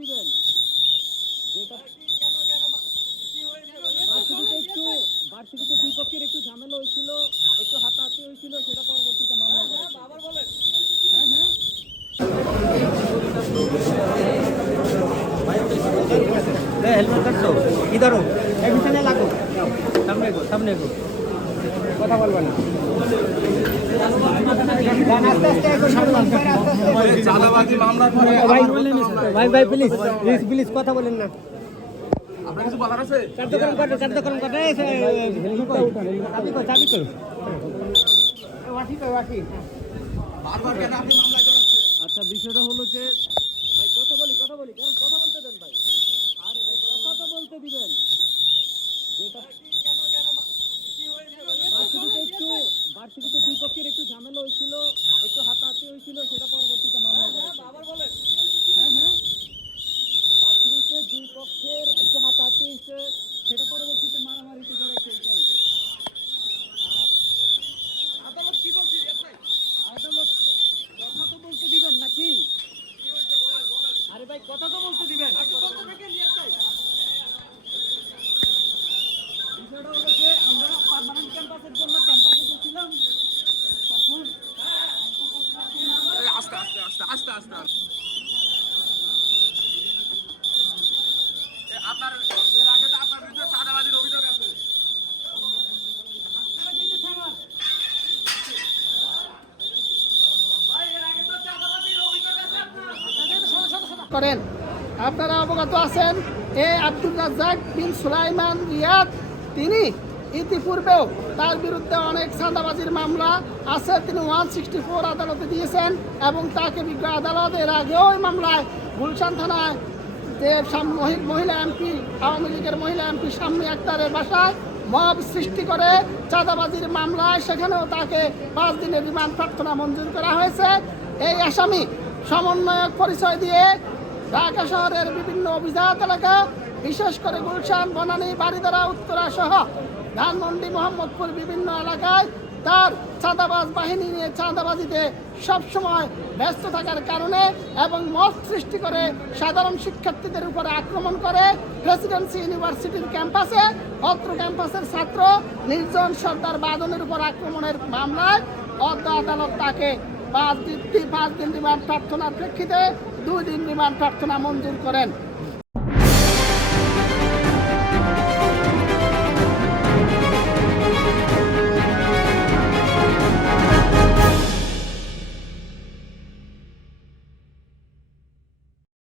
দিবেন। ভার্সিটিতে দুই পক্ষের একটু ঝামেলা হয়েছিল, একটু হাতাহাতি হয়েছিল, সেটা পরবর্তীতে মামলা হেলমেট কাটছো কি ধরো পিছনে লাগো, সামনে গো কথা বলবে না। ভাই প্লিজ কথা বলেন না। আচ্ছা, বিষয়টা হলো যে ভাই কথা বলি কারণ কথা বলতে দেন ভাই। আরে ভাই কথা তো বলতে দিবেন। ভার্সিটিতে দুই পক্ষের একটু ঝামেলা হয়েছিল, একটু হাতাহাতি হয়েছিল, সেটা পরবর্তীতে মামলা ভার্সিটিতে দুই পক্ষের একটু হাতাহাতি হয়েছে, সেটা পরবর্তীতে মারামারিতে জড়াইছে। আদালত কি বলছে? আদালত কথা তো বলতে দিবেন নাকি? আরে ভাই কথা তো বলতে দিবেন। বিষয়টা হলো যে আমরা পার্মানেন্ট ক্যাম্পাসের জন্য ক্যাম্পাসে গেছিলাম, তখন আস্তে আপনার এর আগে তো আপনার বিরুদ্ধে চাঁদাবাজির অভিযোগ আছে। করেন আপনারা অবগত আছেন, আব্দুল রাজ্জাক বিন সুলাইমান রিয়াদ তিনি ইতিপূর্বেও তার বিরুদ্ধে অনেক চাঁদাবাজির মামলা আছে। তিনি 164 আদালতে দিয়েছেন এবং তাকে বিজ্ঞ আদালত এর আগেও ওই মামলায় গুলশান থানায় যে মহিলা এমপি, আওয়ামী লীগের মহিলা এমপি শাম্মী আক্তারের বাসায় মব সৃষ্টি করে চাঁদাবাজির মামলায় সেখানেও তাকে 5 দিনের রিমান্ড প্রার্থনা মঞ্জুর করা হয়েছে। এই আসামি সমন্বয়ক পরিচয় দিয়ে ঢাকা শহরের বিভিন্ন অভিজাত এলাকা, বিশেষ করে গুলশান, বনানী, বাড়িধারা, উত্তরা সহ ধানমন্ডি, মোহাম্মদপুর বিভিন্ন এলাকায় তার চাঁদাবাজ বাহিনী নিয়ে চাঁদাবাজিতে সবসময় ব্যস্ত থাকার কারণে এবং মব সৃষ্টি করে সাধারণ শিক্ষার্থীদের উপরে আক্রমণ করে প্রেসিডেন্সি ইউনিভার্সিটির ক্যাম্পাসে অত্র ক্যাম্পাসের ছাত্র নির্জন সর্দার বাদনের উপর আক্রমণের মামলায় আদালত তাকে 5 দিন রিমান্ড প্রার্থনার প্রেক্ষিতে 2 দিন রিমান্ড প্রার্থনা মঞ্জুর করেন।